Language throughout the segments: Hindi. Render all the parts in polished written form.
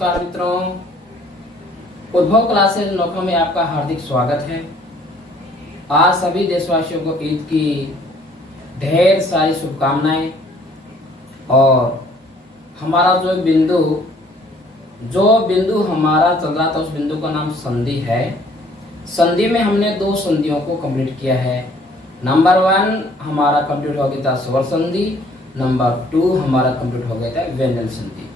नमस्कार मित्रों, उद्भव क्लासेज नौका में आपका हार्दिक स्वागत है। आज सभी देशवासियों को ईद की ढेर सारी शुभकामनाएं। और हमारा जो बिंदु हमारा चल रहा था उस बिंदु का नाम संधि है। संधि में हमने दो संधियों को कंप्लीट किया है। नंबर 1 हमारा कंप्लीट हो गया था स्वर संधि, नंबर 2 हमारा कंप्लीट हो गया था व्यंजन संधि।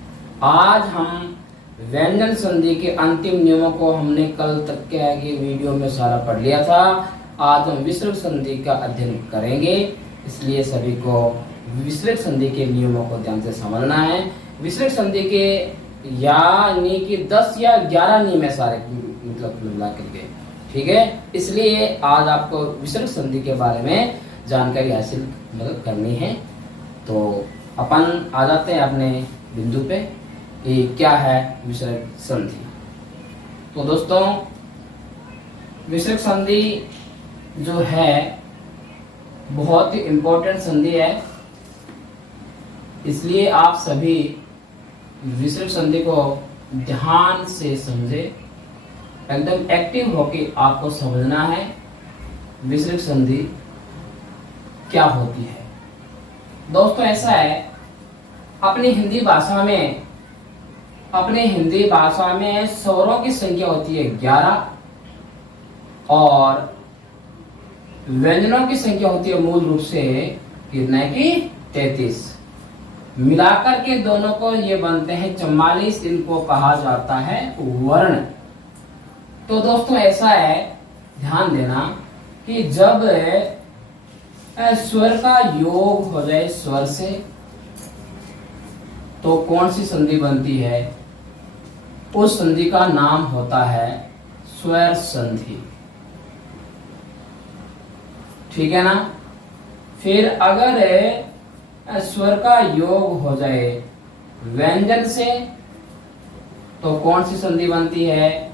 आज हम व्यंजन संधि के अंतिम नियमों को हमने कल तक के आगे वीडियो में सारा पढ़ लिया था। आज हम विसर्ग संधि का अध्ययन करेंगे, इसलिए सभी को विसर्ग संधि के नियमों को ध्यान से समझना है। विसर्ग संधि के यानी कि 10 या 11 नियम है सारे, मतलब मिला करके, ठीक है। इसलिए आज आपको विसर्ग संधि के बारे में जानकारी हासिल करनी है। तो अपन आ जाते हैं अपने बिंदु पे कि क्या है विसर्ग संधि। तो दोस्तों, विसर्ग संधि जो है बहुत ही इम्पोर्टेंट संधि है, इसलिए आप सभी विसर्ग संधि को ध्यान से समझे, एकदम एक्टिव होके आपको समझना है विसर्ग संधि क्या होती है। दोस्तों ऐसा है, अपनी हिंदी भाषा में स्वरों की संख्या होती है 11 और व्यंजनों की संख्या होती है मूल रूप से कितना की 33। मिलाकर के दोनों को ये बनते हैं 44। इनको कहा जाता है वर्ण। तो दोस्तों ऐसा है, ध्यान देना कि जब स्वर का योग हो जाए स्वर से तो कौन सी संधि बनती है, उस संधि का नाम होता है स्वर संधि, ठीक है ना। फिर अगर स्वर का योग हो जाए व्यंजन से तो कौन सी संधि बनती है,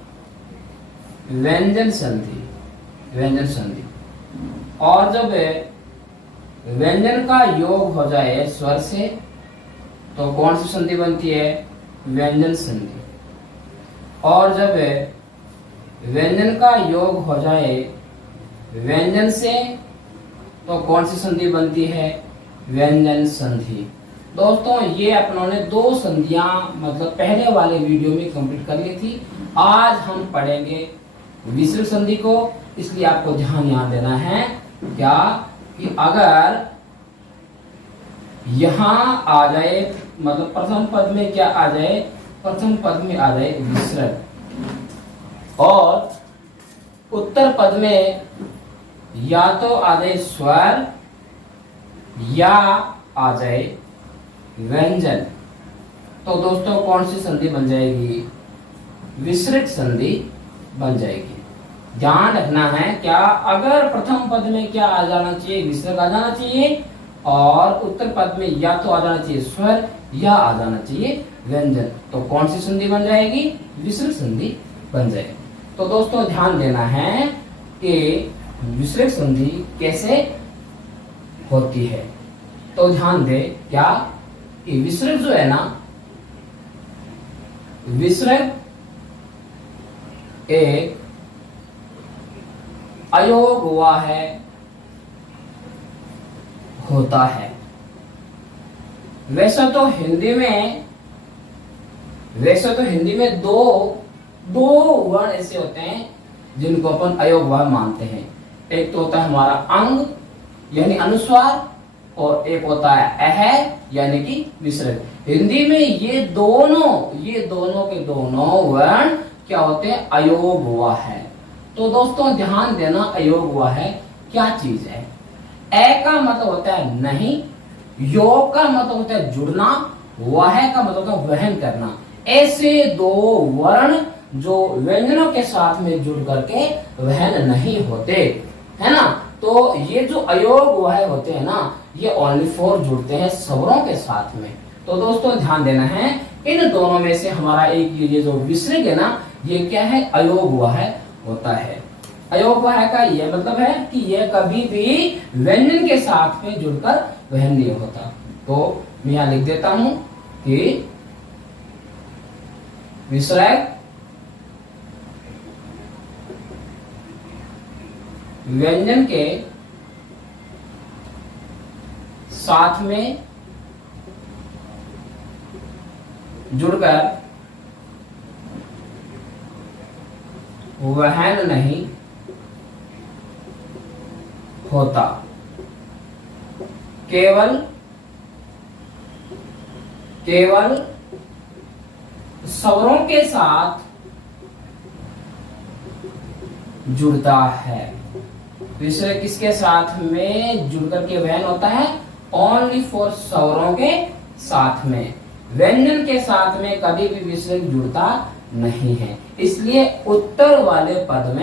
व्यंजन संधि। और जब व्यंजन का योग हो जाए स्वर से तो कौन सी संधि बनती है, व्यंजन संधि। और जब व्यंजन का योग हो जाए व्यंजन से तो कौन सी संधि बनती है, व्यंजन संधि। दोस्तों ये अपनों ने 2 संधियां मतलब पहले वाले वीडियो में कंप्लीट कर ली थी। आज हम पढ़ेंगे विसर्ग संधि को, इसलिए आपको ध्यान यहाँ देना है क्या कि अगर यहाँ आ जाए, मतलब प्रथम पद में क्या आ जाए, प्रथम पद में आ जाए विसर्ग और उत्तर पद में या तो आ जाए स्वर या आ जाए व्यंजन, तो दोस्तों कौन सी संधि बन जाएगी, विसर्ग संधि बन जाएगी। ध्यान रखना है क्या, अगर प्रथम पद में क्या आ जाना चाहिए, विसर्ग आ जाना चाहिए, और उत्तर पद में या तो आ जाना चाहिए स्वर या आ जाना चाहिए व्यंजन, तो कौन सी संधि बन जाएगी, विसर्ग संधि बन जाएगी। तो दोस्तों ध्यान देना है कि विसर्ग संधि कैसे होती है। तो ध्यान दे क्या कि विसर्ग जो है ना, विसर्ग एक अयोग हुआ है होता है। वैसे तो हिंदी में दो वर्ण ऐसे होते हैं जिनको अपन अयोगवाह मानते हैं। एक तो होता है हमारा अंग यानी अनुस्वार, और एक होता है अह यानी कि विसर्ग। हिंदी में ये दोनों के दोनों वर्ण क्या होते हैं, अयोग हुआ है। तो दोस्तों ध्यान देना, अयोग हुआ है क्या चीज है। ए का मतलब होता है नहीं, योग का मतलब होता है जुड़ना, वह का मतलब होता है वहन करना। ऐसे 2 वर्ण जो व्यंजनों के साथ में जुड़ करके वहन नहीं होते, है ना। तो ये जो अयोग वह होते हैं ना, ये ओनली फॉर जुड़ते हैं स्वरों के साथ में। तो दोस्तों ध्यान देना है, इन दोनों में से हमारा एक ये जो विसर्ग है ना, ये क्या है, अयोग वह होता है। अयोग वह का यह मतलब है कि यह कभी भी व्यंजन के साथ में जुड़कर वहन नहीं होता। तो मैं यहाँ लिख देता हूं कि विसर्ग व्यंजन के साथ में जुड़कर वहन नहीं होता, केवल स्वरों के साथ जुड़ता है। विसर्ग किसके साथ में जुड़कर के वहन होता है? ओनली फॉर स्वरों के साथ में, व्यंजन के साथ में कभी भी विसर्ग जुड़ता नहीं है। इसलिए उत्तर वाले पद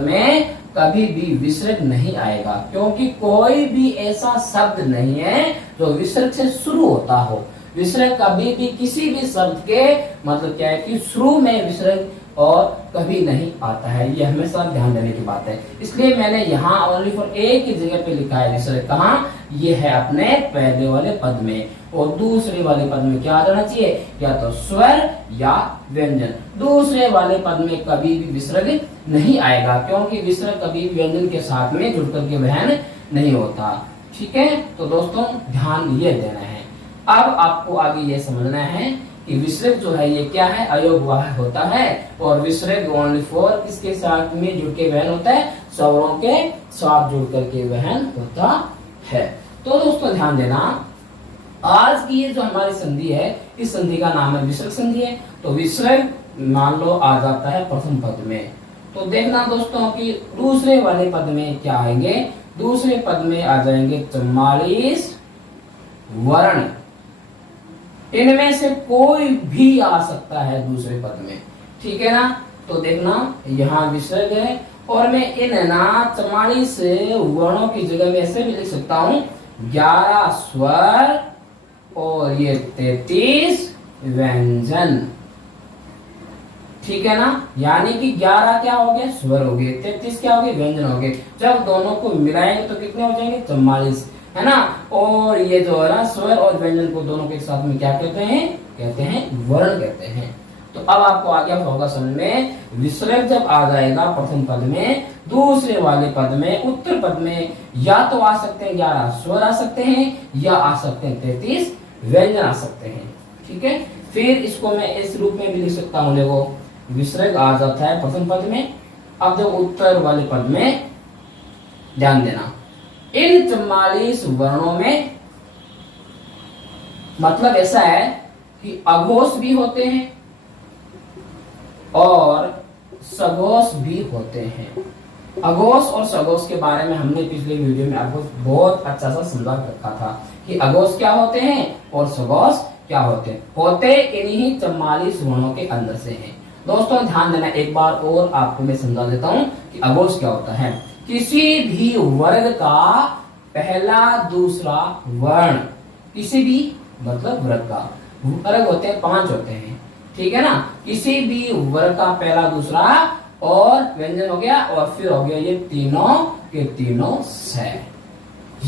में कभी भी विसर्ग नहीं आएगा, क्योंकि कोई भी ऐसा शब्द नहीं है जो विसर्ग से शुरू होता हो। विसर्ग कभी भी किसी भी शब्द के मतलब क्या है कि शुरू में विसर्ग और कभी नहीं आता है, ये हमेशा ध्यान देने की बात है। इसलिए मैंने यहाँ ओनली फॉर एक ही जगह पे लिखा है विसर्ग, कहाँ? ये है अपने पहले वाले पद में, और दूसरे वाले पद में क्या आ जाना चाहिए? या तो स्वर या व्यंजन। दूसरे वाले पद में कभी भी विसर्ग नहीं आएगा, क्योंकि विसर्ग कभी व्यंजन के साथ में जुड़कर के वहन नहीं होता। ठीक है, तो दोस्तों ध्यान ये देना है। अब आपको आगे ये समझना है कि विसर्ग जो है ये क्या है? अयोगवाह होता है, और विसर्ग ओनली फॉर किसके साथ में जुड़ के वहन होता है? स्वरों के साथ जुड़ करके वहन होता है। तो दोस्तों ध्यान देना, आज की ये जो हमारी संधि है, इस संधि का नाम है विसर्ग संधि है। तो विसर्ग मान लो आ जाता है प्रथम पद में, तो देखना दोस्तों कि दूसरे वाले पद में क्या आएंगे? दूसरे पद में आ जाएंगे 44 वर्ण। इनमें से कोई भी आ सकता है दूसरे पद में, ठीक है ना? तो देखना यहाँ विसर्ग है, और मैं इन ना 44 वर्णों की जगह में ऐसे भी लिख सकता हूँ 11 स्वर और ये 33 व्यंजन, ठीक है ना? यानी कि 11 क्या हो गए? स्वर हो गए, 33 क्या हो गए? व्यंजन हो गए। जब दोनों को मिलाएंगे तो कितने हो जाएंगे? 44, है ना? और ये जो है ना स्वर और व्यंजन को दोनों के साथ में क्या कहते हैं? कहते हैं वर्ण कहते हैं। तो अब आपको आ गया होगा समझ में, विसर्ग जब आ जाएगा प्रथम पद में, दूसरे वाले पद में, उत्तर पद में या तो आ सकते हैं 11 स्वर आ सकते हैं, या आ सकते हैं 33 व्यंजन आ सकते हैं। ठीक है, फिर इसको मैं इस रूप में भी लिख सकता हूँ। देखो विसर्ग आ जाता है प्रथम पद में। अब जब उत्तर वाले पद में ध्यान देना, इन 44 वर्णों में मतलब ऐसा है कि अघोष भी होते हैं और सघोष भी होते हैं। अघोष और सघोष के बारे में हमने पिछले वीडियो में आपको बहुत अच्छा सा समझा रखा था कि अघोष क्या होते हैं और सघोष क्या होते हैं। होते इन्हीं 44 वर्णों के अंदर से हैं। दोस्तों ध्यान देना, एक बार और आपको मैं समझा देता हूँ कि अघोष क्या होता है। किसी भी वर्ग का पहला दूसरा वर्ण, किसी भी मतलब वर्ग का, वर्ग होते हैं 5 होते हैं, ठीक है ना? किसी भी वर्ग का पहला दूसरा और व्यंजन हो गया, और फिर हो गया ये तीनों के तीनों से।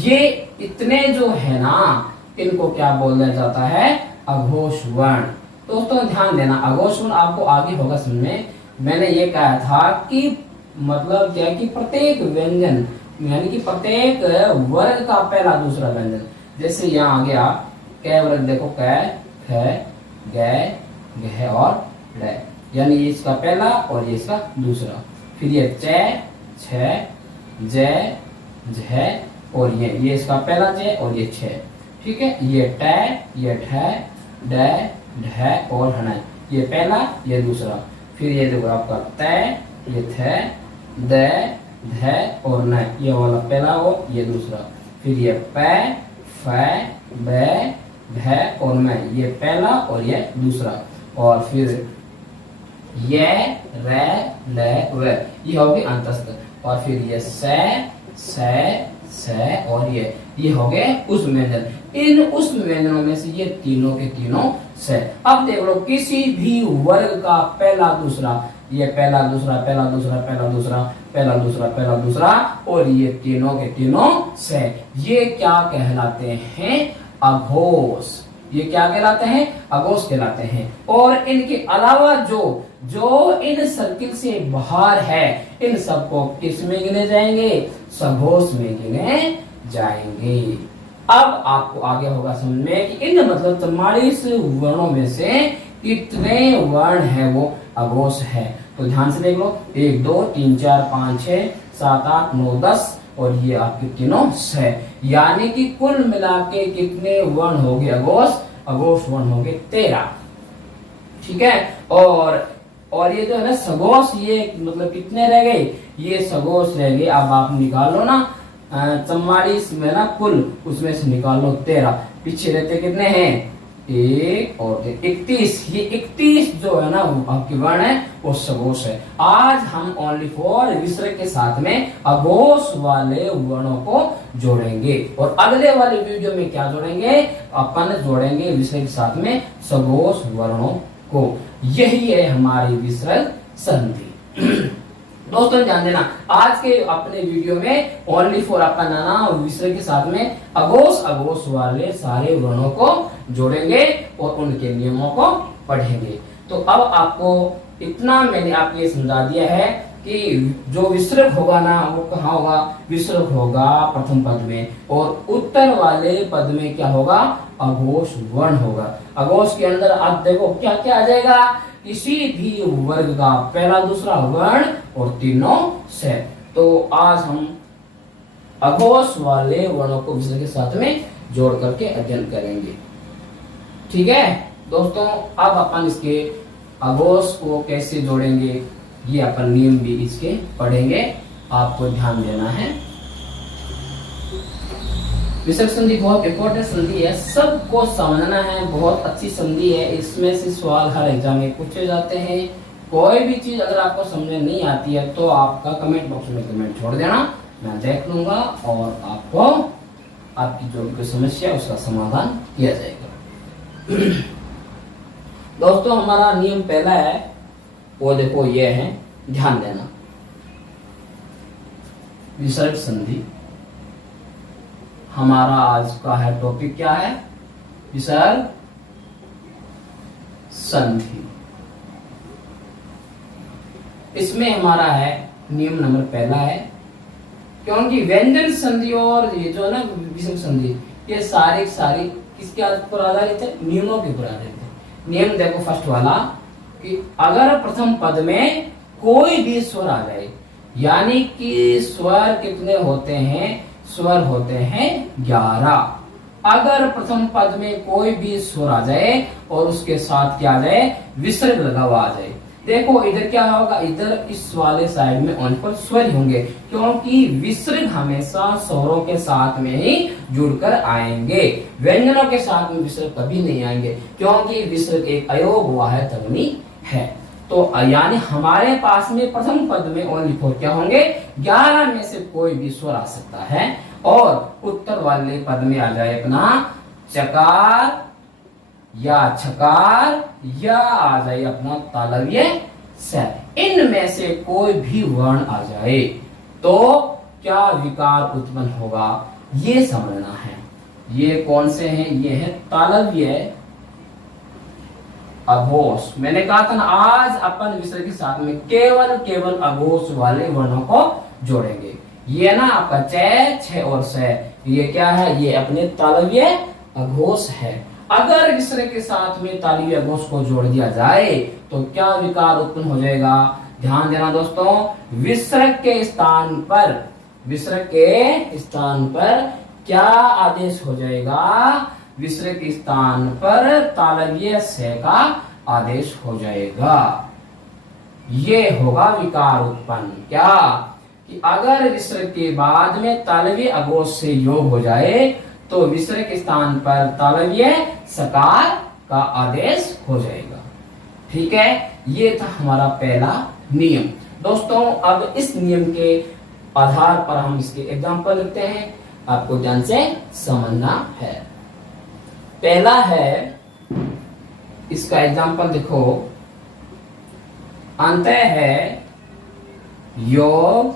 ये इतने जो है ना, इनको क्या बोला जाता है? अघोष वर्ण। दोस्तों ध्यान देना, अघोष वर्ण आपको आगे होगा समझ में। मैंने ये कहा था कि मतलब क्या कि प्रत्येक व्यंजन यानी कि प्रत्येक वर्ग का पहला दूसरा व्यंजन, जैसे यहाँ आ गया कै वर्ग, देखो कै, ख, ग, घ और ड़, यानी ये इसका पहला और ये इसका दूसरा। फिर ये च, छ, ज, झ और ये इसका पहला ज और ये छ, ठीक है? ये ट, ये ढ, ड, ढ और हन, ये पहला ये दूसरा। फिर ये देखो आपका त, ये थ, द, ध और न, ये वाला पहला और ये दूसरा। फिर ये प, फ, ब, भ और म, ये पहला और ये दूसरा। और फिर ये र, ल, व, ये होगी अंतस्थ। और फिर ये स, और ये हो गए उस व्यंजन। इन उस व्यंजनों में से ये तीनों के तीनों से। अब देख लो, किसी भी वर्ग का पहला दूसरा, ये पहला दूसरा पहला दूसरा पहला दूसरा पहला दूसरा पहला दूसरा और ये तीनों के तीनों से, ये क्या कहलाते हैं? अघोष। ये क्या कहलाते हैं? अघोष कहलाते हैं। और इनके अलावा जो जो इन सर्किल से बाहर है, इन सबको किस में गिने जाएंगे? सघोष में गिने जाएंगे। अब आपको आगे होगा समझ में कि इन मतलब 44 वर्णों में से कितने वर्ण है वो अघोष है। तो ध्यान से देख लो, 1 2 3 4 5 6 7 8 9 10 और ये आपके तीनों है, यानी कि कुल मिला के कितने वर्ण हो गए अघोष? अघोष वर्ण हो गए 13। ठीक है। और ये जो है ना सघोष, ये मतलब कितने रह गए? ये सघोष रह गए। अब आप निकालो ना 44 में ना कुल, उसमें से निकालो 13, पीछे रहते कितने हैं? 1 और 31। ये 31 जो है ना आपके वर्ण है वो सघोष है। आज हम ओनली फॉर विसर्ग के साथ में अघोष वाले वर्णों को जोड़ेंगे और अगले वाले वीडियो में क्या जोड़ेंगे? अपन जोड़ेंगे विसर्ग के साथ में सघोष वर्णों को। यही है हमारी विसर्ग संधि। दोस्तों ध्यान देना, आज के अपने वीडियो में ओनली फॉर अपन ना विसर्ग के साथ में अघोष वाले सारे वर्णों को जोड़ेंगे और उनके नियमों को पढ़ेंगे। तो अब आपको इतना मैंने आपको ये समझा दिया है कि जो विसर्ग होगा ना वो कहाँ होगा? विसर्ग होगा प्रथम पद में, और उत्तर वाले पद में क्या होगा? अघोष वर्ण होगा। अघोष के अंदर आप देखो क्या क्या आ जाएगा? किसी भी वर्ग का पहला दूसरा वर्ण और तीनों से। तो आज हम अघोष वाले वर्णों को विसर्ग के साथ में जोड़ करके अध्ययन करेंगे। ठीक है दोस्तों, अब अपन इसके अघोष को कैसे जोड़ेंगे ये अपन नियम भी इसके पढ़ेंगे, आपको ध्यान देना है। विसर्ग संधि बहुत इंपॉर्टेंट संधि है, सबको समझना है, बहुत अच्छी संधि है। इसमें से सवाल हर एग्जाम में पूछे जाते हैं। कोई भी चीज अगर आपको समझ में नहीं आती है तो आपका कमेंट बॉक्स में कमेंट छोड़ देना, मैं देख लूंगा और आपको आपकी जो भी समस्या है उसका समाधान किया जाएगा। दोस्तों हमारा नियम पहला है वो देखो ये है, ध्यान देना। विसर्ग संधि हमारा आज का है टॉपिक क्या है? विसर्ग संधि। इसमें हमारा है नियम नंबर पहला है, क्योंकि व्यंजन संधि और ये जो है ना विसर्ग संधि ये सारी किसके पर आधारित है? नियमों के ऊपर आधारित है। नियम देखो फर्स्ट वाला कि अगर प्रथम पद में कोई भी स्वर आ जाए, यानी कि स्वर कितने होते हैं? स्वर होते हैं 11। अगर प्रथम पद में कोई भी स्वर आ जाए और उसके साथ क्या आ जाए? विसर्ग लगा हुआ आ जाए। देखो इधर क्या होगा? इधर इस वाले साइड में ऑन पर स्वर ही होंगे, क्योंकि विसर्ग हमेशा स्वरों के साथ में ही जुड़कर आएंगे, व्यंजनों के साथ में विसर्ग कभी नहीं आएंगे, क्योंकि विसर्ग एक अयोग वाहक ध्वनि है। तो यानी हमारे पास में प्रथम पद में ओनली फोर क्या होंगे? 11 में से कोई भी स्वर आ सकता है, और उत्तर वाले पद में आ जाए अपना चकार या छकार, या आ जाए अपना तालव्य स। इनमें से कोई भी वर्ण आ जाए तो क्या विकार उत्पन्न होगा ये समझना है। ये कौन से हैं? ये है तालव्य अघोष। मैंने कहा था ना आज अपन विसर्ग के साथ में केवल अघोष वाले वर्णों को जोड़ेंगे। ये ना आपका च, छ और स, ये क्या है? ये अपने तालव्य अघोष है। अगर विसर्ग के साथ में तालव्य अघोष को जोड़ दिया जाए तो क्या विकार उत्पन्न हो जाएगा? ध्यान देना दोस्तों, विसर्ग के स्थान पर क्या आदेश हो जाएगा? विसर्ग के स्थान पर तालव्य से का आदेश हो जाएगा। ये होगा विकार उत्पन्न। क्या कि अगर विसर्ग के बाद में तालव्य अघोष से योग हो जाए तो विसर्ग के स्थान पर तालव्य सकार का आदेश हो जाएगा। ठीक है, ये था हमारा पहला नियम। दोस्तों अब इस नियम के आधार पर हम इसके एग्जाम्पल लिखते हैं, आपको ध्यान से समझना है। पहला है, इसका एग्जाम्पल देखो, अंत है योग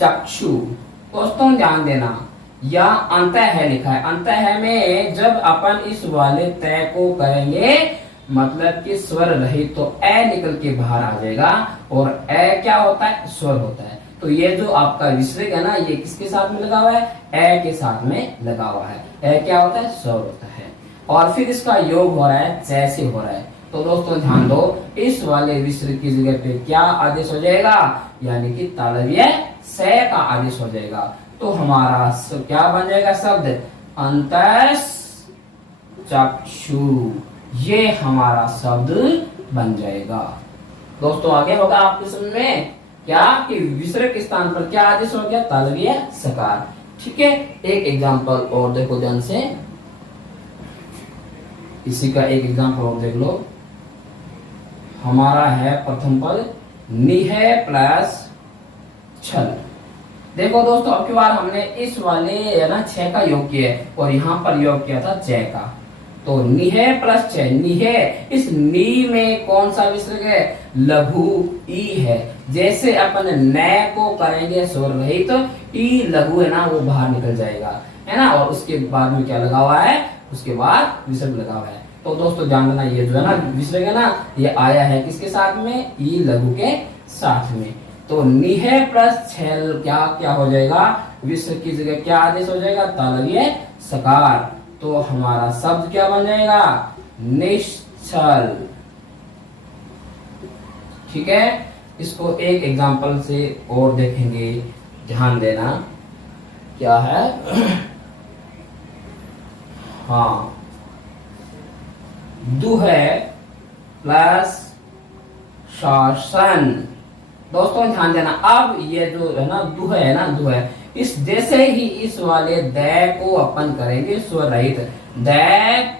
चक्षु। दोस्तों ध्यान देना, या अंत है लिखा है। अंत है में जब अपन इस वाले तय को करेंगे मतलब कि स्वर रहित तो ए निकल के बाहर आ जाएगा और ए क्या होता है, स्वर होता है। तो ये जो आपका विसर्ग है ना, ये किसके साथ में लगा हुआ है, ए के साथ में लगा हुआ है। ए क्या होता है, स्वर होता है। और फिर इसका योग हो रहा है जैसे हो रहा है। तो दोस्तों ध्यान दो, इस वाले विसर्ग की जगह पे क्या आदेश हो जाएगा, यानी कि तालव्य से का आदेश हो जाएगा। तो हमारा क्या बन जाएगा शब्द, अंतस चक्षु, ये हमारा शब्द बन जाएगा। दोस्तों आगे होगा आपके समझ में क्या कि विसर्ग के स्थान पर क्या आदेश हो गया, तालव्य सकार। ठीक है, एक एग्जांपल और देखो ध्यान से, इसी का एक एग्जांपल और देख लो। हमारा है प्रथम पद निह प्लस छल। देखो दोस्तों अब की बार हमने इस वाले है ना 6 का योग किया है और यहाँ पर योग किया था 6 का। तो निह प्लस 6, निह, इस नी में कौन सा विसर्ग है, लघु ई है। जैसे अपन न को करेंगे स्वर रहित तो ई लघु है ना वो बाहर निकल जाएगा, है ना। और उसके बाद में क्या लगा हुआ है, उसके बाद विसर्ग लगा हुआ है। तो दोस्तों ध्यान देना, ये जो है ना विसर्ग है ना, ये आया है किसके साथ में, ई लघु के साथ में। तो निह प्लस छल क्या क्या हो जाएगा, विसर्ग की जगह क्या आदेश हो जाएगा, तालव्य सकार। तो हमारा शब्द क्या बन जाएगा, निश्चल। ठीक है, इसको एक एग्जांपल से और देखेंगे, ध्यान देना क्या है। हाँ, दुह प्लस शासन। दोस्तों ध्यान देना, अब ये जो है ना दुह है ना, दुह है, इस जैसे ही इस वाले दै को अपन करेंगे स्वर रहित, दै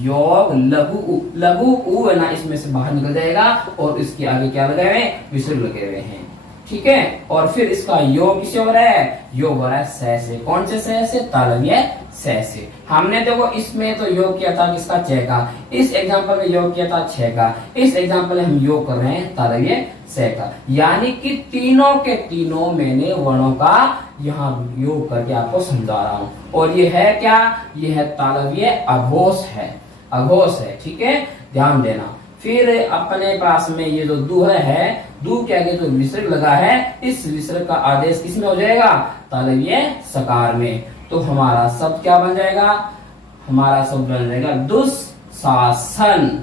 योग लघु उ, लघु उ है ना इसमें से बाहर निकल जाएगा और इसके आगे क्या लगे हुए, विसर्ग लगे हुए हैं। ठीक है, और फिर इसका योग किससे हो रहा है, योग हो रहा है से। कौन से से, तालव्य से। हमने देखो इसमें तो योग किया था किसका, 6 का। इस एग्जांपल में योग किया था 6 का। इस एग्जांपल में हम योग कर रहे हैं तालव्य से का, यानी कि तीनों के तीनों मैंने वर्णों का यहाँ योग करके आपको समझा रहा हूँ। और ये है क्या, ये है तालव्य अघोष है, अघोष है। ठीक है, ध्यान देना। फिर अपने पास में ये जो दुह है, दू के आगे जो विसर्ग लगा है, इस विसर्ग का आदेश किसमें हो जाएगा, तालव्य सकार में। तो हमारा शब्द क्या बन जाएगा, हमारा शब्द बन जाएगा दुस्शासन,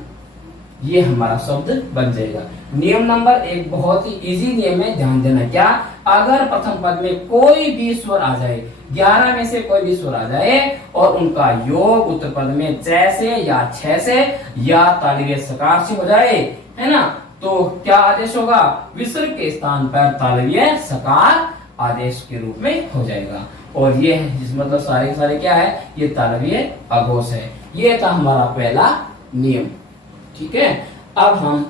ये हमारा शब्द बन जाएगा। नियम नंबर 1 बहुत ही इजी नियम है, ध्यान देना। क्या, अगर प्रथम पद में कोई भी स्वर आ जाए, 11 में से कोई भी स्वर आ जाए और उनका योग उत्तर पद में 6 से या 6 से या तालव्य सकार से हो जाए, है ना, तो क्या आदेश होगा, विसर्ग के स्थान पर तालव्य सकार आदेश के रूप में हो जाएगा। और ये जिस मतलब सारे के सारे क्या है, ये तालव्य अघोष है। ये था हमारा पहला नियम। ठीक है, अब हम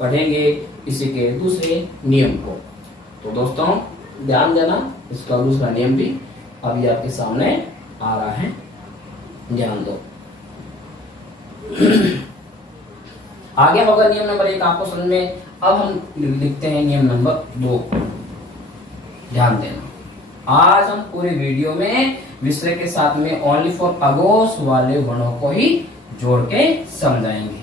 पढ़ेंगे इसी के दूसरे नियम को। तो दोस्तों ध्यान देना, इसका दूसरा नियम भी अभी आपके सामने आ रहा है, ध्यान दो। आगे होगा नियम नंबर 1 आपको समझ में। अब हम लिखते हैं नियम नंबर 2, ध्यान देना। आज हम पूरे वीडियो में विसर्ग के साथ में ओनली फॉर अघोष वाले वर्णों को ही जोड़ के समझाएंगे।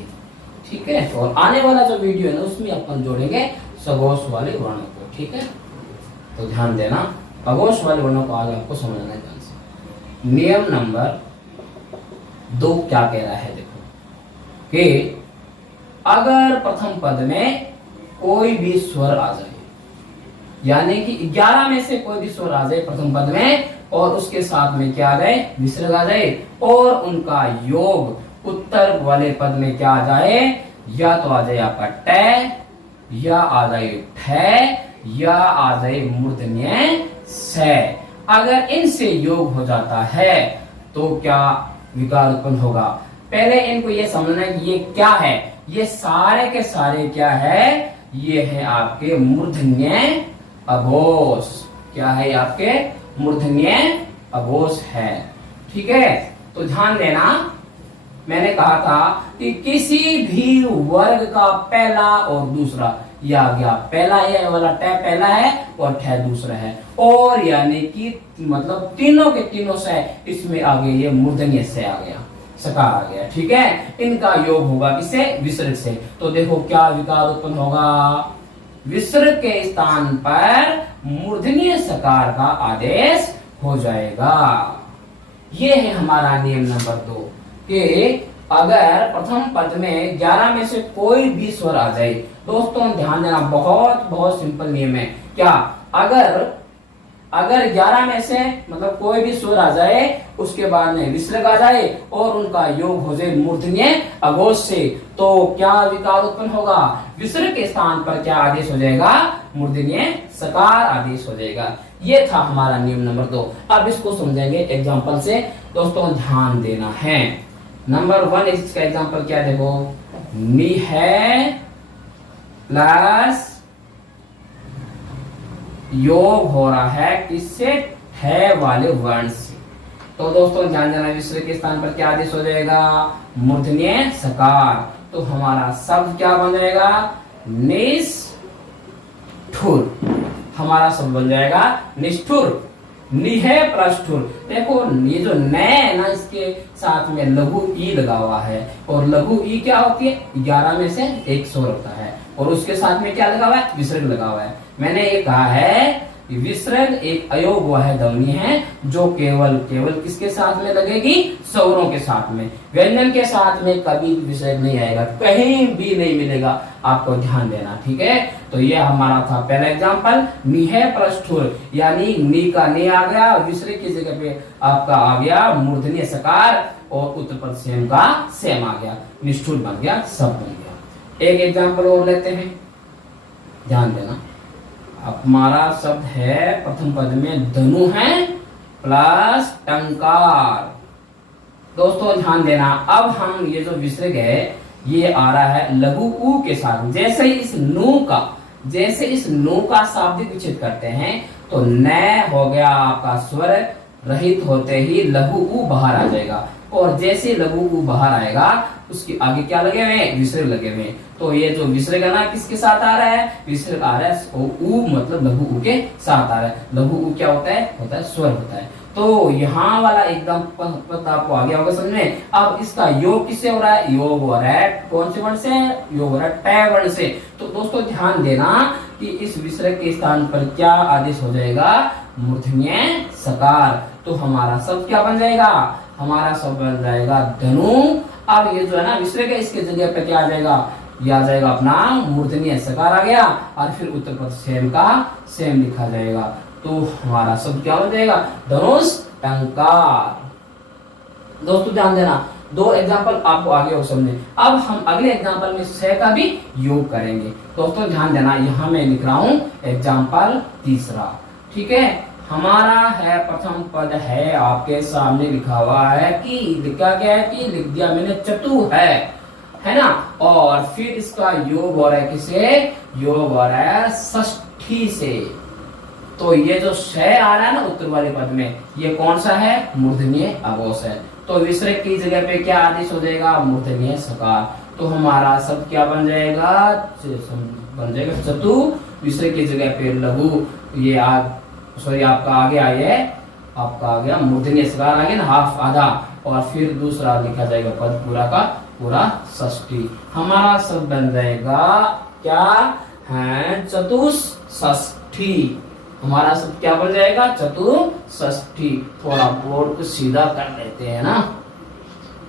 ठीक है, और आने वाला जो वीडियो है ना उसमें अपन जोड़ेंगे सघोष वाले वर्णों को। ठीक है, तो ध्यान देना, अघोष वाले वर्णों को आज आपको समझना है ध्यान से। नियम नंबर 2 क्या कह रहा है, देखो कि अगर प्रथम पद में कोई भी स्वर आ जाए, यानी कि 11 में से कोई भी स्वर आ जाए प्रथम पद में और उसके साथ में क्या आ जाए, विसर्ग आ जाए और उनका योग उत्तर वाले पद में क्या आ जाए, या तो आ जाए आपका ट, या आ जाए ठ, या आ जाए मूर्धन्य से। अगर इनसे योग हो जाता है तो क्या विकार उत्पन्न होगा। पहले इनको ये समझना है कि ये क्या है, ये सारे के सारे क्या है, ये है आपके मूर्धन्य अघोष। क्या है आपके, मूर्धन्य अघोष है। ठीक है, तो ध्यान देना, मैंने कहा था कि किसी भी वर्ग का पहला और दूसरा ये आ गया पहला, ये वाला ट पहला है और ठ दूसरा है, और यानी कि मतलब तीनों के तीनों से इसमें आ गए ये मूर्धन्य से आ गया, सकार आ गया। ठीक है, इनका योग होगा किससे? विसर्ग से। तो देखो क्या विकार उत्पन्न होगा, विसर्ग के स्थान पर मूर्धन्य सकार का आदेश हो जाएगा। ये है हमारा नियम नंबर 2 कि अगर प्रथम पद में 11 में से कोई भी स्वर आ जाए, दोस्तों ध्यान देना, बहुत बहुत सिंपल नियम है। क्या? अगर 11 में से मतलब कोई भी स्वर आ जाए, उसके बाद में विसर्ग आ जाए और उनका योग हो जाए मूर्धन्य अघोष से, तो क्या विकार उत्पन्न होगा? विसर्ग के स्थान पर क्या आदेश हो जाएगा? मूर्धन्य सकार आदेश हो जाएगा। ये था हमारा नियम नंबर 2। अब इसको समझेंगे एग्जाम्पल से। दोस्तों ध्यान देना है, नंबर 1 इसका एग्जाम्पल क्या, देखो, नि है प्लस योग हो रहा है किससे? है वाले वर्ण से। तो दोस्तों ध्यान देना, विसर्ग के स्थान पर क्या आदेश हो जाएगा? मूर्धन्य सकार। तो हमारा शब्द क्या बन जाएगा? निष्ठुर। हमारा शब्द बन जाएगा निष्ठुर। निहे प्लस ठुर। देखो ये जो न है ना, इसके साथ में लघु ई लगा हुआ है, और लघु ई क्या होती है? 11 में से एक स्वर होता है, और उसके साथ में क्या लगा हुआ है? विसर्ग लगा हुआ है। मैंने ये कहा है विसर्ग एक अयोग वह ध्वनि है जो केवल किसके साथ में लगेगी? स्वरों के साथ में। व्यंजन के साथ में कभी विसर्ग नहीं आएगा, कहीं भी नहीं मिलेगा, आपको ध्यान देना। ठीक है, तो ये हमारा था पहला एग्जांपल, नि है प्लस ठुर, यानी नि का नि आ गया, विसर्ग की जगह पे आपका आ गया मूर्धन्य सकार, और उत्तरपद सेम का सेम आ गया, निष्ठुर बन गया, सब बन गया। एक एग्जाम्पल और लेते हैं, ध्यान देना। हमारा शब्द है प्रथम पद में धनु है प्लस टंकार। दोस्तों ध्यान देना, अब हम ये जो विसर्ग है ये आ रहा है लघु ऊ के साथ। जैसे इस नू का शाब्दिक विच्छेद करते हैं, तो न हो गया आपका स्वर रहित होते ही लघु ऊ बाहर आ जाएगा, और जैसे लघु ऊ बाहर आएगा उसके आगे क्या लगे हुए हैं? विसर्ग लगे हुए हैं। तो ये जो विसर्ग है ना, किसके साथ आ रहा है? विसर्ग आ रहा है ऊ, मतलब लघु ऊ के साथ आ रहा है। लघु ऊ क्या होता है? स्वर होता है। तो यहाँ वाला एकदम पता आपको आ गया होगा समझ में। अब इसका योग किससे हो रहा है? योग हो रहा है कौन से वर्ण से? योग हो रहा है ट वर्ण से। तो दोस्तों ध्यान देना कि इस विसर्ग के स्थान पर क्या आदेश हो जाएगा? मूर्धन्य सकार। तो हमारा शब्द क्या बन जाएगा? हमारा शब्द बन जाएगा धनु। अब ये जो है ना विसर्ग है, इसके जगह पे क्या आ जाएगा? ये आ जाएगा अपना मूर्धन्य सकार आ गया, और फिर उत्तरपद सेम का सेम लिखा जाएगा। तो हमारा शब्द क्या बन जाएगा? धनुष टंकार। दोस्तों ध्यान देना, 2 एग्जाम्पल आपको आगे हो समझे। अब हम अगले एग्जाम्पल में से का भी योग करेंगे। दोस्तों ध्यान देना, यहाँ मैं लिख रहा हूँ एग्जाम्पल तीसरा। ठीक है, हमारा है प्रथम पद है आपके सामने लिखा हुआ है कि लिखा गया है कि लिख दिया मैंने चतु है ना, और फिर इसका योग हो रहा है किसे? योग हो रहा है षष्ठी से। तो ये जो श आ रहा है ना उत्तर वाले पद में, ये कौन सा है? मूर्धन्य अघोष है। तो विसर्ग की जगह पे क्या आदेश हो जाएगा? मूर्धन्य सकार। तो हमारा शब्द क्या बन जाएगा? चतु। विसर्ग की जगह पे लघु, ये आपका आगे आए, आपका आ गया मूर्धन्य सकार आ गया ना, हाफ आधा, और फिर दूसरा लिखा जाएगा पद पूरा का पूरा षष्ठी। हमारा शब्द बन जाएगा क्या है? चतुष्षष्ठी। हमारा शब्द क्या बन जाएगा? चतुष्षष्ठी। थोड़ा बोर्ड को सीधा कर लेते हैं ना,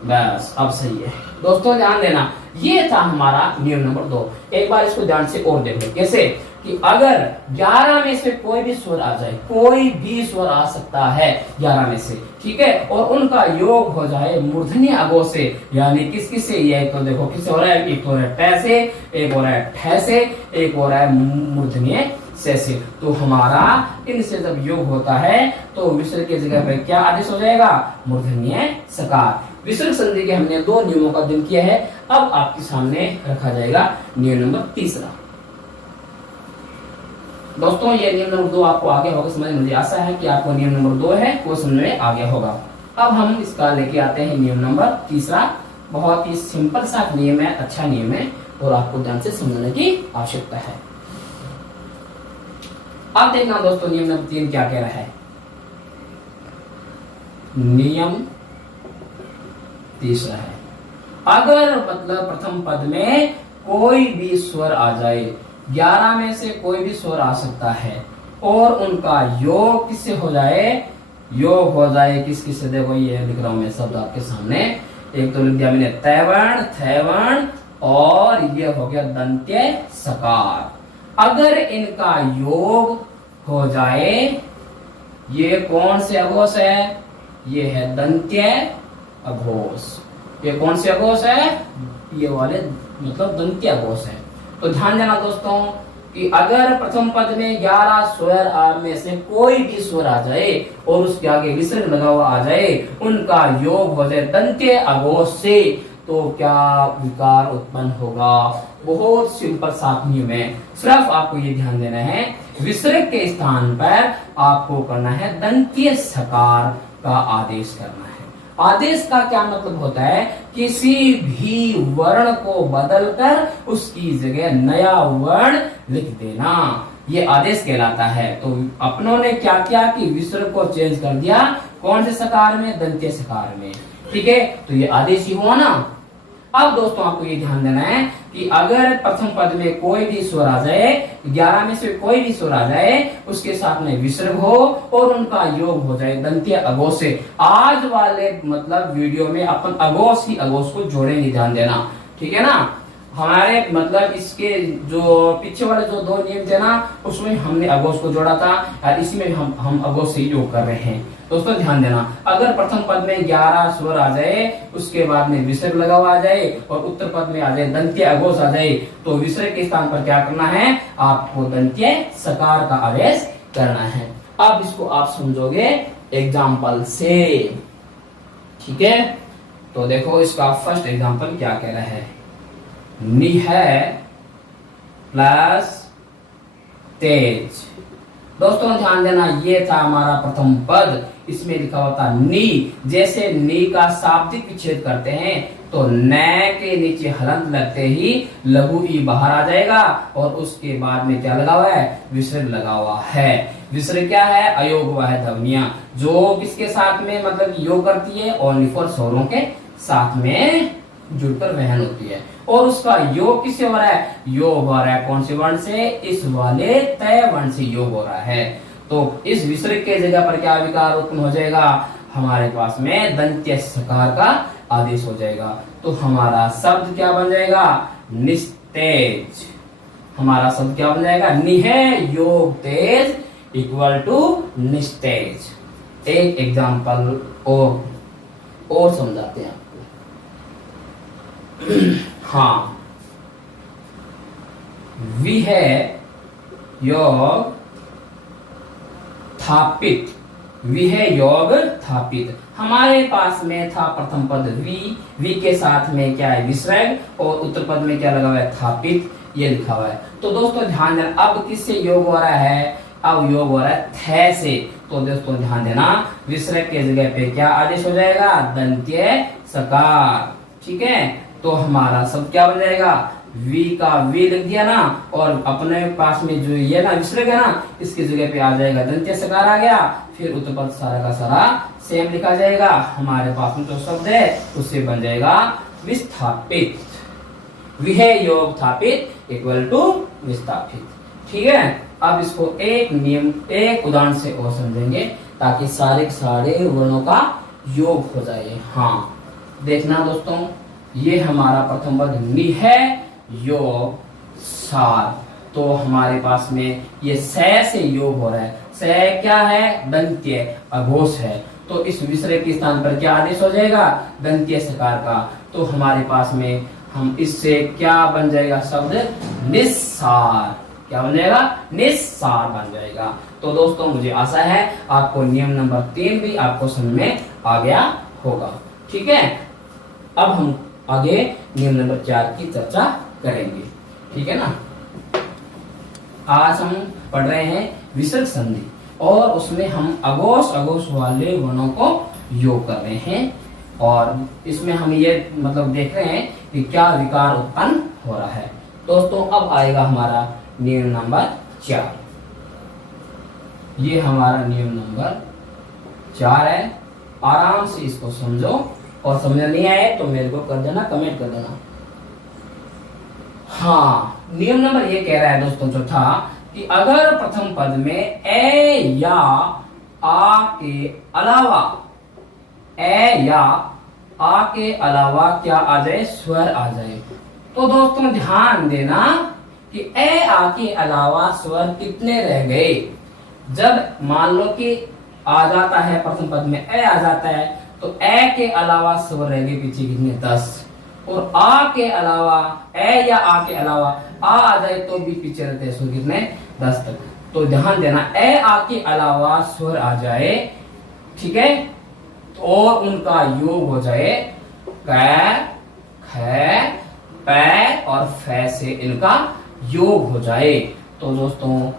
बस अब सही है। दोस्तों ध्यान देना, ये था हमारा नियम नंबर 2। एक बार इसको ध्यान से और देखो, कैसे कि अगर 11 में से कोई भी स्वर आ जाए, कोई भी स्वर आ सकता है 11 में से, ठीक है, और उनका योग हो जाए मूर्धन्य अघोष से, यानी किस किस से? ये तो देखो किससे हो रहा है? एक हो रहा है ट से, एक हो रहा है ठ से, एक हो रहा है मूर्धन्य से। तो हमारा इनसे जब योग होता है तो विसर्ग की जगह पर क्या आदेश हो जाएगा? मूर्धन्य सकार। विसर्ग संधि के हमने 2 नियमों का अध्ययन किया है। अब आपके सामने रखा जाएगा नियम नंबर 3। दोस्तों ये नियम नंबर 2 आपको आगे होगा समझ। मुझे आशा है कि आपको नियम नंबर 2 है वो समझ में आ गया होगा। अब हम इसका लेके आते हैं नियम नंबर 3। बहुत ही सिंपल सा नियम है, अच्छा नियम है, और आपको ध्यान से समझने की आवश्यकता है। अब देखना दोस्तों नियम नंबर 3 क्या कह रहा है। नियम तीसरा है, अगर मतलब प्रथम पद में कोई भी स्वर आ जाए, 11 में से कोई भी स्वर आ सकता है और उनका योग किससे हो जाए, योग हो जाए किस किस से, देखो ये लिख रहा हूं मैं शब्द आपके सामने, एक तो लिख दिया मैंने तैवर्ण, थैवर्ण और ये हो गया दंत्य सकार। अगर इनका योग हो जाए, ये कौन से अघोष है, ये है दंत्य अघोष। ये कौन से अघोष है, ये वाले मतलब दंत्य अघोष है। तो ध्यान देना दोस्तों कि अगर प्रथम पद में 11 स्वर में से कोई भी स्वर आ जाए और उसके आगे विसर्ग लगा हुआ आ जाए, उनका योग हो जाए दंत्य अघोष से, तो क्या विकार उत्पन्न होगा। बहुत सिंपल सात नियम है, सिर्फ आपको ये ध्यान देना है, विसर्ग के स्थान पर आपको करना है दंत्य सकार का आदेश करना है। आदेश का क्या मतलब होता है, किसी भी वर्ण को बदलकर उसकी जगह नया वर्ण लिख देना, ये आदेश कहलाता है। तो अपनों ने क्या किया कि विसर्ग को चेंज कर दिया, कौन से सकार में, दंत्य सकार में, ठीक है, तो ये आदेश ही हुआ ना। अब दोस्तों आपको ये ध्यान देना है कि अगर प्रथम पद में कोई भी स्वर आ जाए, 11 में से कोई भी स्वर आ जाए, उसके साथ में विसर्ग हो और उनका योग हो जाए दंत्य अघोष से। आज वाले मतलब वीडियो में अपन अघोष ही अघोष को जोड़ेंगे, ध्यान देना, ठीक है ना। हमारे मतलब इसके जो पीछे वाले जो 2 नियम थे ना, उसमें हमने अघोष को जोड़ा था और इसी में हम अघोष से योग कर रहे हैं। दोस्तों ध्यान देना, अगर प्रथम पद में 11 स्वर आ जाए, उसके बाद में विसर्ग लगा हुआ आ जाए और उत्तर पद में आ जाए दंत्य अघोष आ जाए, तो विसर्ग के स्थान पर क्या करना है, आपको दंत्य सकार का आदेश करना है। अब इसको आप समझोगे एग्जाम्पल से, ठीक है। तो देखो इसका फर्स्ट एग्जाम्पल क्या कह रहा है, नि है प्लस तेज। दोस्तों ध्यान देना, ये था हमारा प्रथम पद, इसमें लिखा हुआ था नी। जैसे नी का शाब्दिक विच्छेद करते हैं तो न के नीचे हलंत लगते ही लघु ई बाहर आ जाएगा और उसके बाद में क्या लगा हुआ है, विसर्ग लगा हुआ है। विसर्ग क्या है, अयोग हुआ है ध्वनियां, जो किसके साथ में मतलब योग करती है, ओनली फॉर स्वरों के साथ में जुड़कर वहन होती है। और उसका योग किससे हो रहा है, योग हो रहा है कौन से वर्ण से, इस वाले तय वर्ण से योग हो रहा है। तो इस विसर्ग के जगह पर क्या विकार उत्पन्न हो जाएगा, हमारे पास में दंत्य सकार का आदेश हो जाएगा। तो हमारा शब्द क्या बन जाएगा, निस्तेज। हमारा शब्द क्या बन जाएगा, निहे योग तेज इक्वल टू निस्तेज। एक एग्जाम्पल और समझाते हैं आपको। हाँ, वी है योग थापित, वी है योग थापित। हमारे पास में था प्रथम पद वी के साथ में क्या है, विसर्ग और उत्तर पद में क्या लगा हुआ है, थापित, ये लिखा हुआ है। तो दोस्तों ध्यान देना, अब किससे योग हो रहा है, अब योग हो रहा है थे से। तो दोस्तों ध्यान देना, विसर्ग के जगह पे क्या आदेश हो जाएगा, दंत्य सकार, ठीक है। तो हमारा शब्द क्या बन जाएगा, वी का वी लिख दिया ना, और अपने पास में जो ये ना विसर्ग है ना, इसकी जगह पे आ जाएगा दंत्य सकार आ गया, फिर उत्तर पद सारा का सारा सेम लिखा जाएगा। हमारे पास में जो शब्द है उससे बन जाएगा विस्थापित, विहे योग थापित इक्वल टू विस्थापित, ठीक है। अब इसको एक नियम, एक उदाहरण से और समझेंगे ताकि सारे के सारे वर्णों का योग हो जाए। हाँ देखना दोस्तों, ये हमारा प्रथम पद नि है योग सार, तो हमारे पास में ये से योग हो रहा है। से क्या है, दंत्य अघोष है, तो इस विसर्ग के स्थान पर क्या आदेश हो जाएगा, दंत्य सकार का। तो हमारे पास में हम इससे क्या बन जाएगा शब्द, निस्सार। क्या बन जाएगा, निस्सार बन जाएगा। तो दोस्तों मुझे आशा है आपको नियम नंबर 3 भी आपको समझ में आ गया होगा, ठीक है। अब हम आगे नियम नंबर 4 की चर्चा करेंगे, ठीक है ना। आज हम पढ़ रहे हैं विसर्ग संधि और उसमें हम अघोष वाले वर्णों को योग कर रहे हैं और इसमें हम ये मतलब देख रहे हैं कि क्या विकार उत्पन्न हो रहा है। दोस्तों अब आएगा हमारा नियम नंबर 4। ये हमारा नियम नंबर 4 है। आराम से इसको समझो, और समझ नहीं आए तो मेरे को कर देना, कमेंट कर देना। हाँ, नियम नंबर ये कह रहा है दोस्तों चौथा, कि अगर प्रथम पद में ए या आ के अलावा, ए या आ के अलावा क्या आ जाए, स्वर आ जाए। तो दोस्तों ध्यान देना कि ए आ के अलावा स्वर कितने रह गए। जब मान लो कि आ जाता है प्रथम पद में ए आ जाता है, तो ए के अलावा स्वर रह गए पीछे कितने, 10। और आ के अलावा, ए या आ के अलावा आ जाए तो भी पीछे रहते हैं स्वर कितने, 10 तक। तो ध्यान देना, ए आ के अलावा स्वर आ जाए, ठीक है, और उनका योग हो जाए कै, ख, पै और फै से इनका योग हो जाए। तो दोस्तों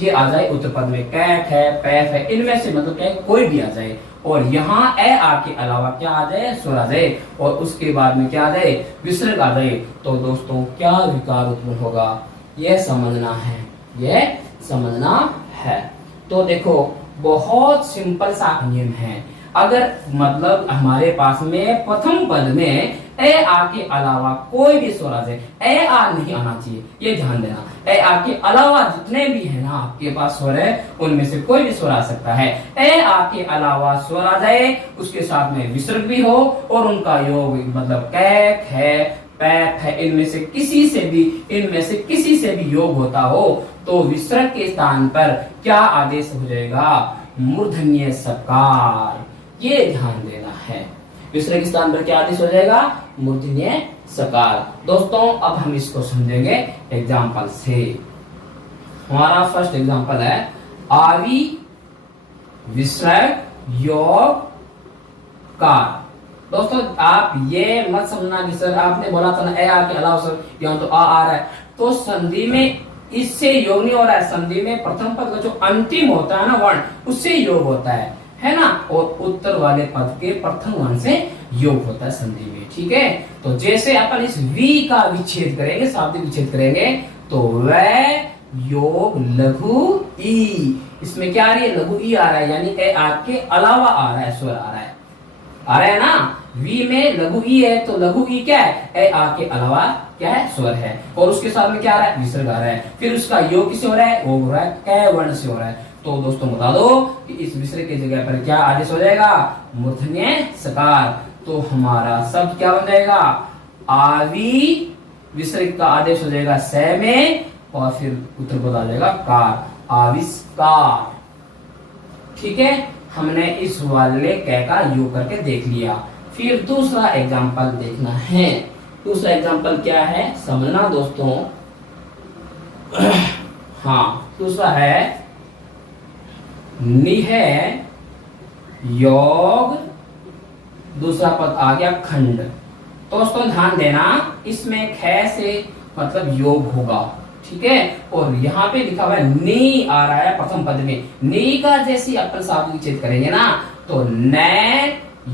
ये आ जाए उत्तर पद में कै, ख, पै, फै, इनमें से मतलब क्या कोई भी आ जाए, और यहाँ ए आ के अलावा क्या आ जाए, स्वर आ जाए, और उसके बाद में क्या आ जाए, विसर्ग आ जाए। तो दोस्तों क्या विकार उत्पन्न होगा, यह समझना है, यह समझना है। तो देखो बहुत सिंपल सा नियम है। अगर मतलब हमारे पास में प्रथम पद में ए आ के अलावा कोई भी स्वर आ जाए, ए आ नहीं आना चाहिए, ये ध्यान देना। ए आ के अलावा जितने भी है ना आपके पास स्वर है, उनमें से कोई भी स्वर आ सकता है। ए आ के अलावा स्वर आ जाए, उसके साथ में विसर्ग भी हो, और उनका योग मतलब कै, ख, पै, फ, इनमें से किसी से भी योग होता हो, तो विसर्ग के स्थान पर क्या आदेश हो जाएगा, मूर्धन्य सकार। ये ध्यान देना है, विसर्ग के स्थान पर क्या आदेश हो जाएगा, मूर्धन्य सकार। दोस्तों अब हम इसको समझेंगे एग्जाम्पल से। हमारा फर्स्ट एग्जाम्पल है आवी विसर्ग योग कार। दोस्तों आप ये मत समझना कि सर आपने बोला था ना ए आ के अलावा सर यहाँ तो आ रहा है, तो संधि में इससे योग नहीं हो रहा है। संधि में प्रथम पद का जो अंतिम होता है ना वर्ण, उससे योग होता है ना, और उत्तर वाले पद के प्रथम वर्ण से योग होता है संधि में, ठीक है। तो जैसे अपन इस वी का विच्छेद करेंगे, शाब्दिक विच्छेद करेंगे, तो वह योग लघु ई, इसमें क्या आ रही है, लघु ई आ रहा है, यानी ए आ के अलावा आ रहा है, स्वर आ रहा है ना। वी में लघु ई है, तो लघु ई क्या है, ए आ के अलावा क्या है, स्वर है, और उसके साथ में क्या आ रहा है, विसर्ग आ रहा है। फिर उसका योग किससे हो रहा है, वो हो रहा है कै वर्ण से हो रहा है। तो दोस्तों बता दो कि इस विसर्ग की जगह पर क्या आदेश हो जाएगा, मूर्धन्य सकार। तो हमारा शब्द क्या बन जाएगा, आवी, विसर्ग का आदेश हो जाएगा स में, और फिर उत्तर पद आ जाएगा कार, आविष्कार, ठीक है। हमने इस वाले कै का योग करके देख लिया। फिर दूसरा एग्जाम्पल देखना है। दूसरा एग्जाम्पल क्या है समझना दोस्तों। हाँ, दूसरा है निह योग, दूसरा पद आ गया खंड। दोस्तों ध्यान देना, इसमें ख से मतलब योग होगा, ठीक है, और यहाँ पे लिखा हुआ है नी आ रहा है प्रथम पद में। नी का जैसे अपन शाब्दिक विच्छेद करेंगे ना, तो न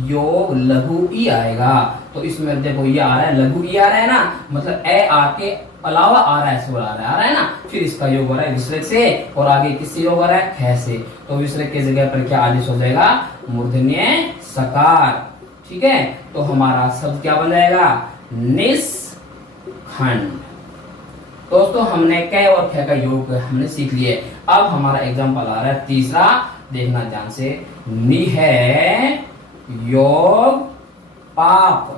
योग लघु ई आएगा। तो इसमें देखो ये आ रहा है, लघु ई आ रहा है ना, मतलब ए आके अलावा आ रहा है, स्वर आ रहा है ना। फिर इसका योग हो रहा है विसर्ग से, और आगे किससे योग हो रहा है, ख से। तो विसर्ग की जगह पर क्या आदेश हो जाएगा, मूर्धन्य सकार, ठीक है। तो हमारा शब्द क्या बन जाएगा, निष्खंड। दोस्तों हमने कै और ख का योग हमने सीख लिए। अब हमारा एग्जाम्पल आ रहा है तीसरा, देखना ध्यान से। निह योग पाप।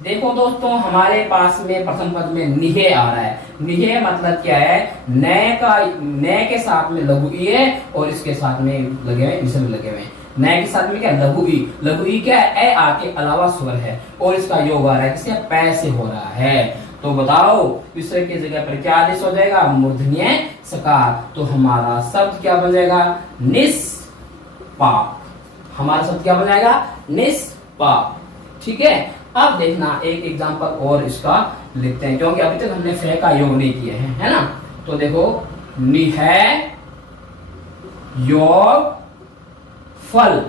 देखो दोस्तों हमारे पास में प्रथम पद में निह आ रहा है। निह मतलब क्या है, न के साथ में लघु ई है, और इसके साथ में लगे हुए विसर्ग लगे हुए। न के साथ में क्या, लघु ई। लघु ई क्या है, ए आ के अलावा स्वर है, और इसका योग आ रहा है किससे, पै से हो रहा है। तो बताओ विसर्ग की जगह पर क्या आदेश हो जाएगा, मूर्धन्य सकार। तो हमारा शब्द क्या बन जाएगा, निष्पाप। हमारा शब्द क्या बन जाएगा, निष्पाप, ठीक है। अब देखना एक एग्जांपल और इसका लिखते हैं, क्योंकि अभी तक हमने फे का योग नहीं किया है ना। तो देखो निह योग फल।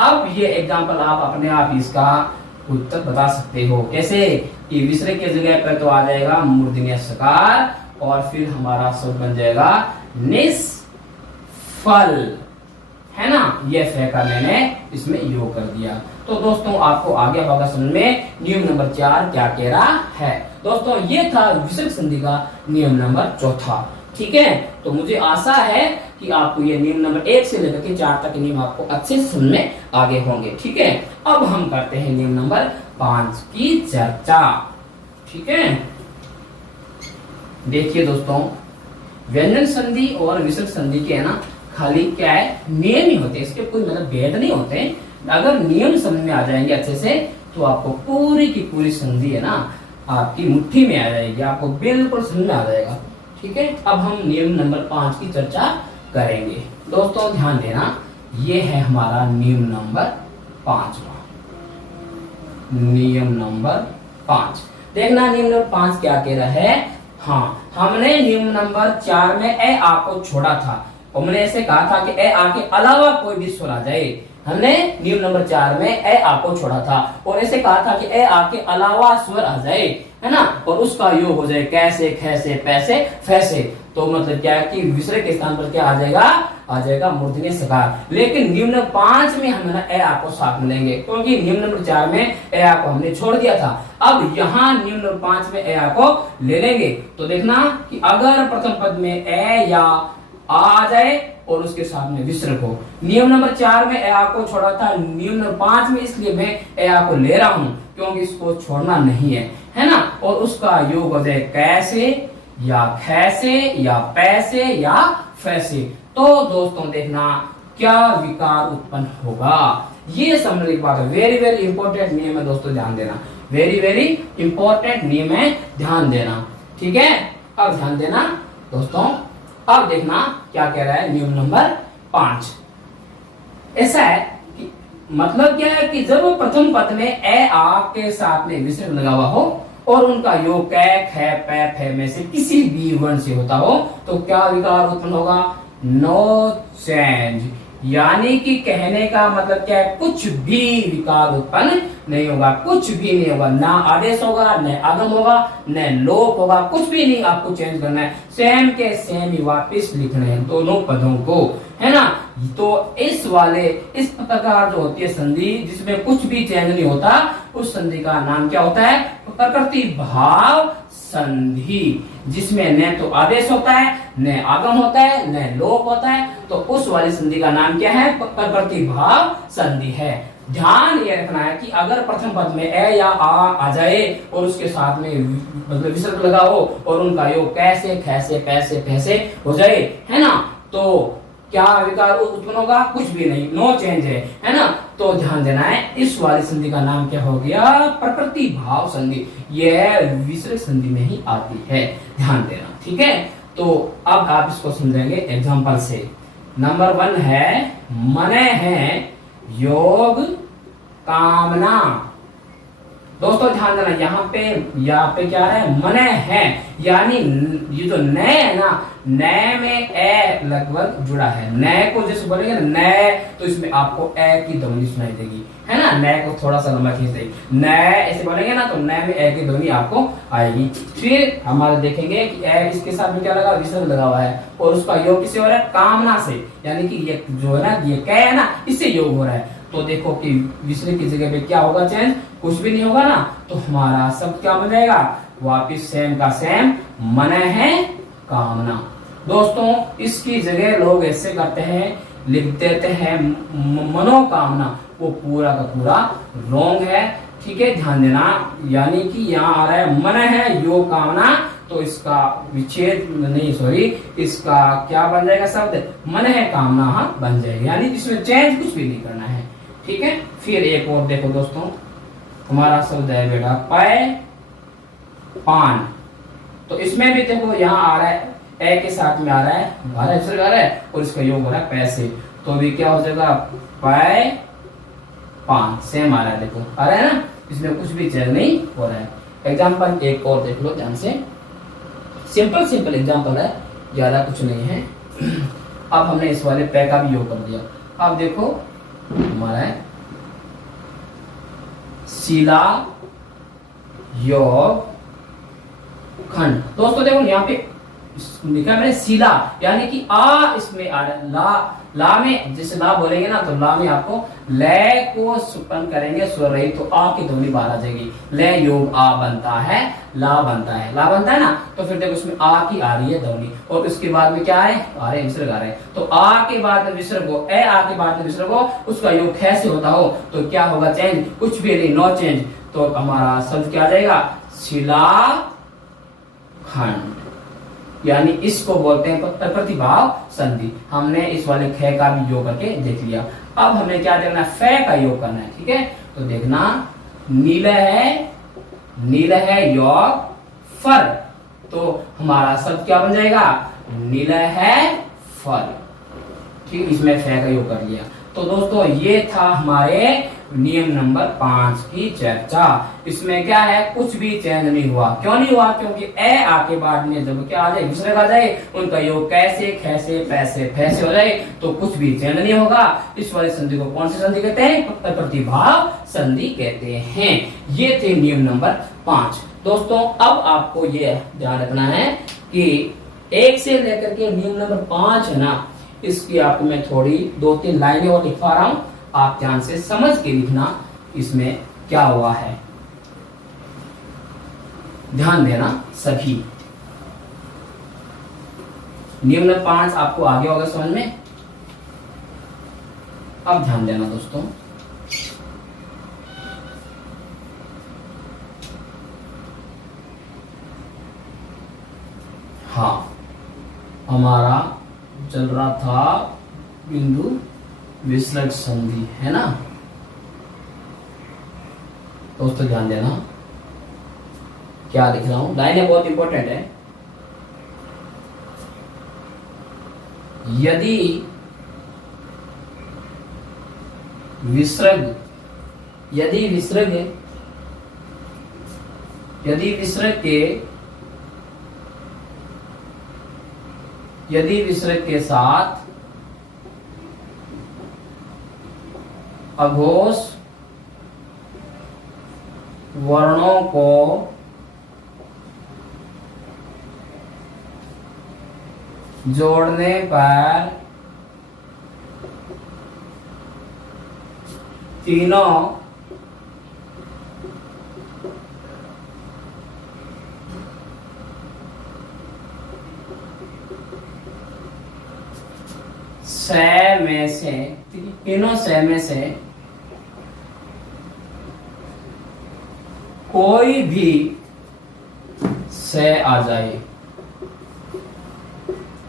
अब ये एग्जांपल आप अपने आप इसका उत्तर बता सकते हो। कैसे कि विसर्ग की जगह पर तो आ जाएगा मूर्धन्य सकार और फिर हमारा शब्द बन जाएगा निष्फल, है ना। ये फे का मैंने इसमें योग कर दिया। तो दोस्तों आपको आगे होगा समझ में नियम नंबर 4 क्या कह रहा है। दोस्तों ये था विसर्ग संधि का नियम नंबर 4। ठीक है, तो मुझे आशा है कि आपको ये नियम नंबर 1 से लेकर के 4 तक नियम आपको अच्छे से समझ में आगे होंगे। ठीक है, अब हम करते हैं नियम नंबर 5 की चर्चा। ठीक है, देखिए दोस्तों, व्यंजन संधि और विसर्ग संधि के है ना खाली क्या है नियम ही होते हैं, इसके कोई मतलब भेद नहीं होते। अगर नियम समझ में आ जाएंगे अच्छे से तो आपको पूरी की पूरी संधि है ना आपकी मुट्ठी में आ जाएगी, आपको बिल्कुल समझ में आ जाएगा। ठीक है, अब हम नियम नंबर 5 की चर्चा करेंगे। दोस्तों ध्यान देना, ये है हमारा नियम नंबर 5। नियम नंबर 5 देखना, नियम नंबर 5 क्या कह रहा है। हाँ, हमने नियम नंबर 4 में ए आ को छोड़ा था, हमने ऐसे कहा था कि ए आ के अलावा कोई भी स्वर आ जाए। हमने नियम नंबर 4 में ए आ को छोड़ा था और ऐसे कहा था कि ए आ के अलावा स्वर आ जाए, है ना, और उसका योग हो जाए कैसे, खैसे, पैसे, फैसे। तो मतलब क्या है कि विसर्ग के स्थान पर क्या आ जाएगा मूर्धन्य सकार। लेकिन नियम नंबर 5 में हम ए आ को साथ मिलेंगे, क्योंकि नियम नंबर 4 में ए आ को हमने छोड़ दिया था। अब यहाँ नियम नंबर 5 में ए आ को ले लेंगे। तो देखना कि अगर प्रथम पद में ए या आ जाए और उसके साथ में विसर्ग हो, नियम नंबर 4 में ए आ को छोड़ा था, नियम नंबर 5 में इसलिए मैं ए आ को ले रहा हूं क्योंकि इसको छोड़ना नहीं है ना, और उसका योग हो जाए कैसे या खैसे या पैसे या फैसे। तो दोस्तों देखना क्या विकार उत्पन्न होगा, ये समझने की बात है। वेरी वेरी इंपॉर्टेंट नियम है दोस्तों, ध्यान देना, वेरी वेरी इंपॉर्टेंट नियम है, ध्यान देना। ठीक है, अब ध्यान देना दोस्तों, अब देखना क्या कह रहा है नियम नंबर 5। ऐसा है कि मतलब क्या है कि जब प्रथम पद में ए आ के साथ में विसर्ग लगा हुआ हो और उनका योग कै खे पै फे में से किसी भी वर्ण से होता हो तो क्या विकार उत्पन्न होगा, नो चेंज। यानी कि कहने का मतलब क्या है, कुछ भी विकार उत्पन्न नहीं होगा, कुछ भी नहीं होगा, ना आदेश होगा, न आगम होगा, न लोप होगा, कुछ भी नहीं आपको चेंज करना है, सेम के सेम ही वापिस लिखने हैं दोनों पदों को, है ना। तो इस प्रकार जो होती है संधि जिसमें कुछ भी चेंज नहीं होता, उस संधि का नाम क्या होता है, प्रकृति भाव संधि, जिसमें न तो आदेश होता है, न आगम होता है, न लोप होता है। तो उस वाली संधि का नाम क्या है, प्रकृति भाव संधि है। ध्यान ये रखना है कि अगर प्रथम पद में ए या आ जाए और उसके साथ में मतलब विसर्ग लगा हो और उनका योग कैसे, खैसे, पैसे, फैसे हो जाए, है ना, तो क्या विकार उत्पन्न होगा, कुछ भी नहीं, नो चेंज है ना। तो ध्यान देना है, इस वाली संधि का नाम क्या हो गया, प्रकृति भाव संधि। यह विसर्ग संधि में ही आती है, ध्यान देना। ठीक है, तो अब आप इसको समझेंगे एग्जांपल से। नंबर 1 है मने है योग कामना। दोस्तों ध्यान देना, यहाँ पे क्या है, मने है, यानी ये जो न है ना, न में ए लगभग जुड़ा है। न को जैसे बोलेंगे ना न, तो इसमें आपको ए की ध्वनि सुनाई देगी, है ना। न को थोड़ा सा लंबा खींच देगी, न ऐसे बोलेंगे ना तो न में ए की ध्वनि आपको आएगी। फिर हमारे देखेंगे कि ए इसके साथ में क्या लगा, विसर्ग लगा हुआ है और उसका योग किससे हो रहा है, कामना से, यानी कि ये जो है ना, ये कै है ना, इससे योग हो रहा है। तो देखो कि विसर्ग की जगह पे क्या होगा, चेंज कुछ भी नहीं होगा ना, तो हमारा सब क्या बन जाएगा, वापिस सेम का सेम, मन है कामना। दोस्तों इसकी जगह लोग ऐसे करते हैं, लिख देते हैं मनोकामना, वो पूरा का पूरा रॉन्ग है। ठीक है, ध्यान देना, यानी कि यहाँ आ रहा है मन है योग कामना, तो इसका विच्छेद नहीं, सॉरी, इसका क्या बन जाएगा शब्द, मन है कामना बन जाएगा, यानी इसमें चेंज कुछ भी नहीं करना है। ठीक है, फिर एक और देखो दोस्तों, हमारा शब्द है बेटा पै पान। तो इसमें भी देखो यहाँ आ रहा है ए के साथ में आ रहा है, विसर्ग आ रहा है और इसका योग हो रहा है पैसे, तो भी क्या हो जाएगा, पै पान, सेम आ रहा है, देखो आ रहा है ना, इसमें कुछ भी चेंज नहीं हो रहा है। एग्जाम्पल एक और देख लो ध्यान से, सिंपल एग्जाम्पल है, ज्यादा कुछ नहीं है। अब हमने इस वाले पै का भी योग कर दिया। अब देखो हमारा है शिला योग खंड। दोस्तों देखो यहाँ पे लिखा है मैंने शिला, यानी कि आ इसमें आ रहा है, ला में जैसे ला बोलेंगे ना, तो ला में आपको लय को सुपन करेंगे स्वर रही, तो आ की ध्वनि बाहर आ जाएगी। लय योग आ बनता है, ला बनता है, ला बनता है ना। तो फिर देखो उसमें आ की आ रही है ध्वनि, और उसके बाद में क्या है, आ रहे विसर्ग आ रहे हैं। तो आ के बाद में विसर्ग हो, ए आ के बाद में विसर्ग हो, उसका योग ख से होता हो, तो क्या होगा चेंज, कुछ भी नहीं, नो चेंज। तो हमारा शब्द क्या आ जाएगा, शिला खंड, यानी इसको बोलते हैं प्रतिभाव संधि। हमने इस वाले ख का भी योग करके देख लिया। अब हमें क्या देखना है, फे का योग करना है, ठीक है। तो देखना, नील है योग फर, तो हमारा शब्द क्या बन जाएगा, नील है फर, ठीक। इसमें फे का योग कर लिया। तो दोस्तों ये था हमारे नियम नंबर 5 की चर्चा। इसमें क्या है, कुछ भी चेंज नहीं हुआ। क्यों नहीं हुआ, क्योंकि ए आके बाद में जब क्या आ जाए, विसर्ग आ जाए, उनका योग कैसे, कैसे, पैसे, फैसे हो जाए, तो कुछ भी चेंज नहीं होगा। इस वाली संधि को कौन सी संधि कहते हैं, प्रतिभाव संधि कहते हैं। ये थे नियम नंबर 5। दोस्तों अब आपको ये ध्यान रखना है कि 1 से लेकर के नियम नंबर 5 है ना, इसकी आपको मैं थोड़ी 2-3 लाइनें और लिखवा रहा हूं, आप ध्यान से समझ के लिखना इसमें क्या हुआ है, ध्यान देना सभी। नियम नंबर 5 आपको आगे होगा समझ में। अब ध्यान देना दोस्तों, हाँ हमारा चल रहा था बिंदु विसर्ग संधि, है ना। दोस्तों ध्यान देना, क्या लिख रहा हूं, लाइनें बहुत इंपॉर्टेंट है। यदि विसर्ग के साथ अघोष वर्णों को जोड़ने पर तीनों सह में से कोई भी सह आ जाए।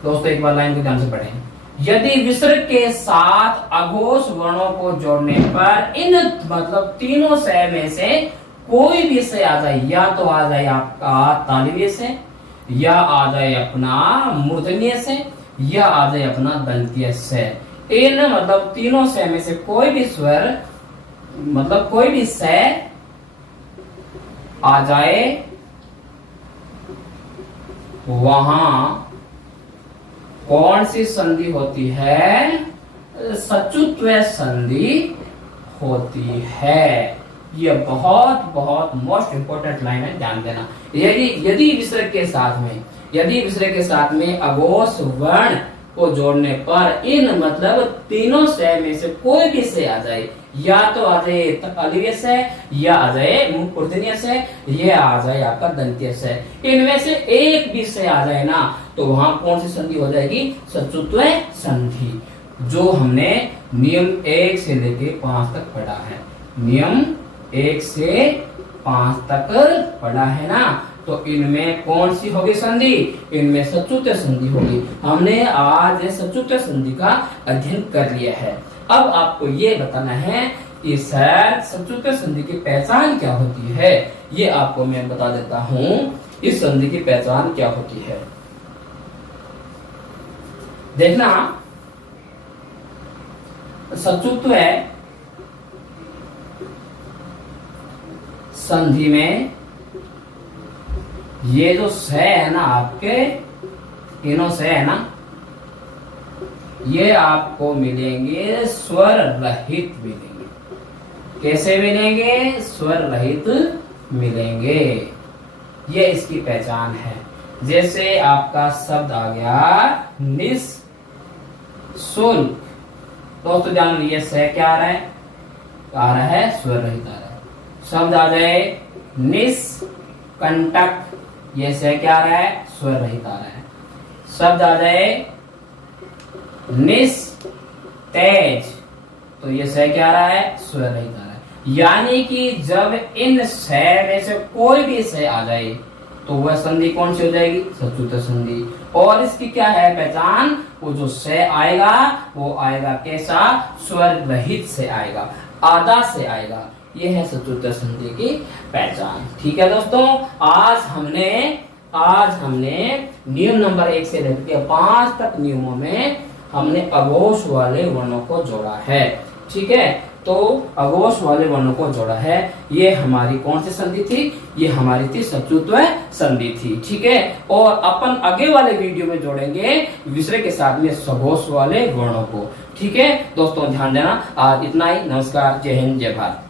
दोस्तों एक बार लाइन को ध्यान से पढ़ें। यदि विसर्ग के साथ अघोष वर्णों को जोड़ने पर इन मतलब तीनों सह में से कोई भी सह आ जाए, या तो आ जाए आपका तालव्य से, या आ जाए अपना मूर्धन्य से, या आ जाए अपना दंत्य से। इन मतलब तीनों सह में से कोई भी स्वर मतलब कोई भी सह आ जाए, वहां कौन सी संधि होती है, सचुत्व संधि होती है। यह बहुत बहुत मोस्ट इंपोर्टेंट लाइन है, ध्यान देना। यदि विसर्ग के साथ में अघोष वर्ण को जोड़ने पर इन मतलब तीनों सह में से कोई भी सह आ जाए, या तो आ जाए तालव्य से, या आ जाए मूर्धन्य से, या आ जाए आपका दंत्य से। इनमें से एक भी सह आ जाए ना, तो वहां कौन सी संधि हो जाएगी, सचुत्व संधि, जो हमने नियम 1 से लेके 5 तक पढ़ा है। नियम 1 से 5 तक पढ़ा है ना, तो इनमें कौन सी होगी संधि, इनमें सचुत्व संधि होगी। हमने आज सचुत्व संधि का अध्ययन कर लिया है। अब आपको ये बताना है कि सर सचुत्व संधि की पहचान क्या होती है, ये आपको मैं बता देता हूं। इस संधि की पहचान क्या होती है, देखना। सचुत्व संधि में ये जो सह है ना, आपके तीनों सह है ना, ये आपको मिलेंगे स्वर रहित मिलेंगे। कैसे मिलेंगे? स्वर रहित मिलेंगे। ये इसकी पहचान है। जैसे आपका शब्द आ गया निःशुल्क, दोस्तों ध्यान लीजिए, से क्या आ रहा है? आ रहा है स्वर रहित आ रहा है। शब्द आ जाए निष्कंटक, ये से क्या आ रहा है? स्वर रहित आ रहा है। शब्द आ जाए निस्तेज, तो ये से क्या आ रहा है? स्वर रहित आ रहा है। यानी कि जब इन से में से कोई भी से आ जाए तो वह संधि कौन सी हो जाएगी? सचुत संधि। और इसकी क्या है पहचान? वो जो से आएगा वो आएगा कैसा? स्वर रहित से आएगा, आधा से आएगा। ये है सचुत संधि की पहचान। ठीक है दोस्तों, आज हमने नियम नंबर 1 से लेकर 5 तक नियमों में हमने अघोष वाले वर्णों को जोड़ा है। ठीक है, तो अघोष वाले वर्णों को जोड़ा है। ये हमारी कौन सी संधि थी? ये हमारी थी सचुत्व संधि थी। ठीक है, और अपन आगे वाले वीडियो में जोड़ेंगे विसर्ग के साथ में सघोष वाले वर्णों को। ठीक है दोस्तों, ध्यान देना। आज इतना ही। नमस्कार, जय हिंद, जय भारत।